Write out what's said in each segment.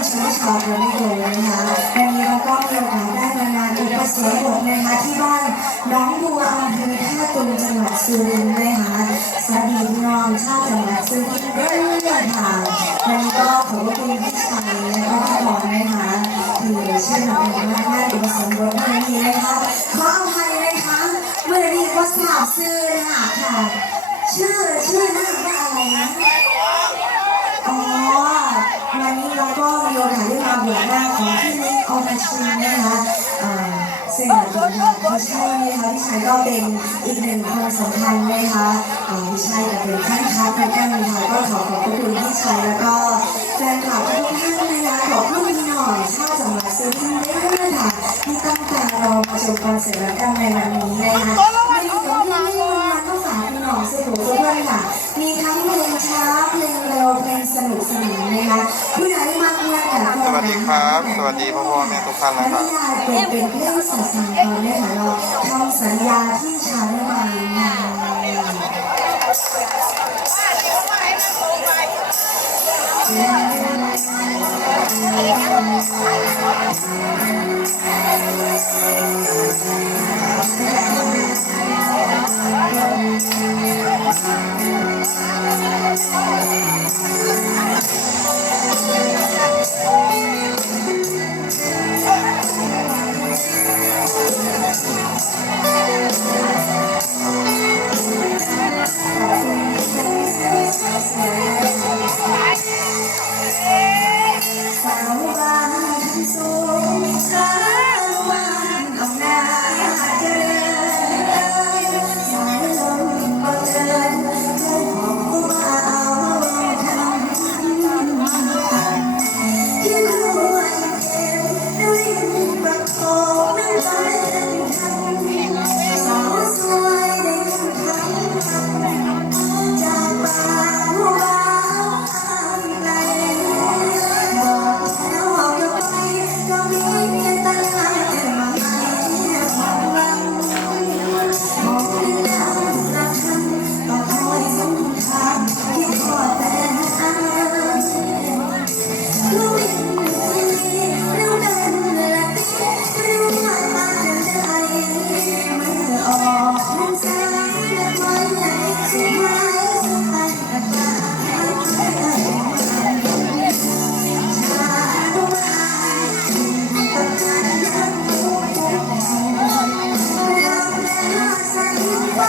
เป็นชนะสร์ของนักเรียนะคะวันนี้เราก็มีโอกาสได้มางานอุปเสียบทนะคะที่บ้านน้องบัวอำเภอท่าตูมจังหวัดสุรินทร์นะคะสวัสดีพี่น้องชาวจังหวัดสุรินทร์ด้อยค่ะวันนี้ก็ขอบคุณพี่ชายและก็พี่บอลนะคะที่ช่วยเราในงานอุปสมบทวันนี้นะคะขออภัยนะคะเมื่อนี้ก็สาวซื่อนะค่ะ ชื่อชื่อน่าจะอะไรนะ ราก็มีโอกาสได้มาบวชหน้าของพี่นิกออมชินะคะเอ่อซึ่งเป็นพี่ชัยนะคะพี่ชัยก็เป็นอีกหนึ่งคนสำคัญนะคะเอ่อพี่ชัยก็เป็นท่านค้าประกันนะคะก็ขอขอบคุณพี่ชัยแล้วก็แฟนคลับทุกท่านนะคะขอบคุณพี่หน่อยชาจังหวัดสุรินทร์ด้วยค่ะที่ตั้งตารอมาชมคอนเสิร์ตประกันในวันนี้นะคะไม่มีของที่ไม่มาก็ฝากพี่หน่อยสนุกด้วยค่ะมีทั้งเพลงช้าเพลงเร็วเพลงสนุกสนานนะคะ วัสดีครับ สวัสดีพ่อพ่อแม่ทุกท่านนะครับนิยายเป็นเป็นเพลงศาสนาก่อนนะคะเราทำสัญญาที่ชาละมันนะ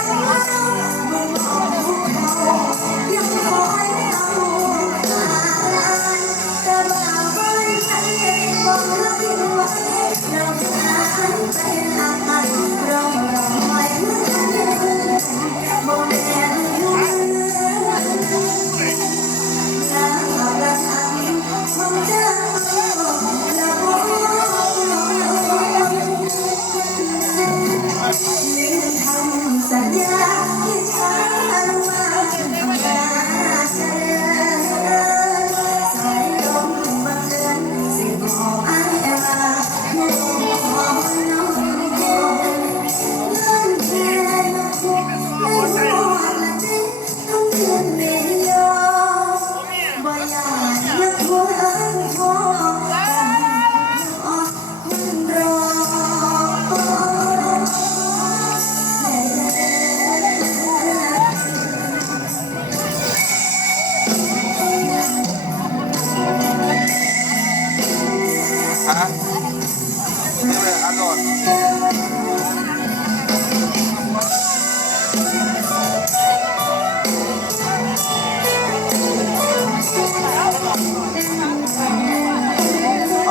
Come on, come on. ฮะนี่เลยอันก่อนเอ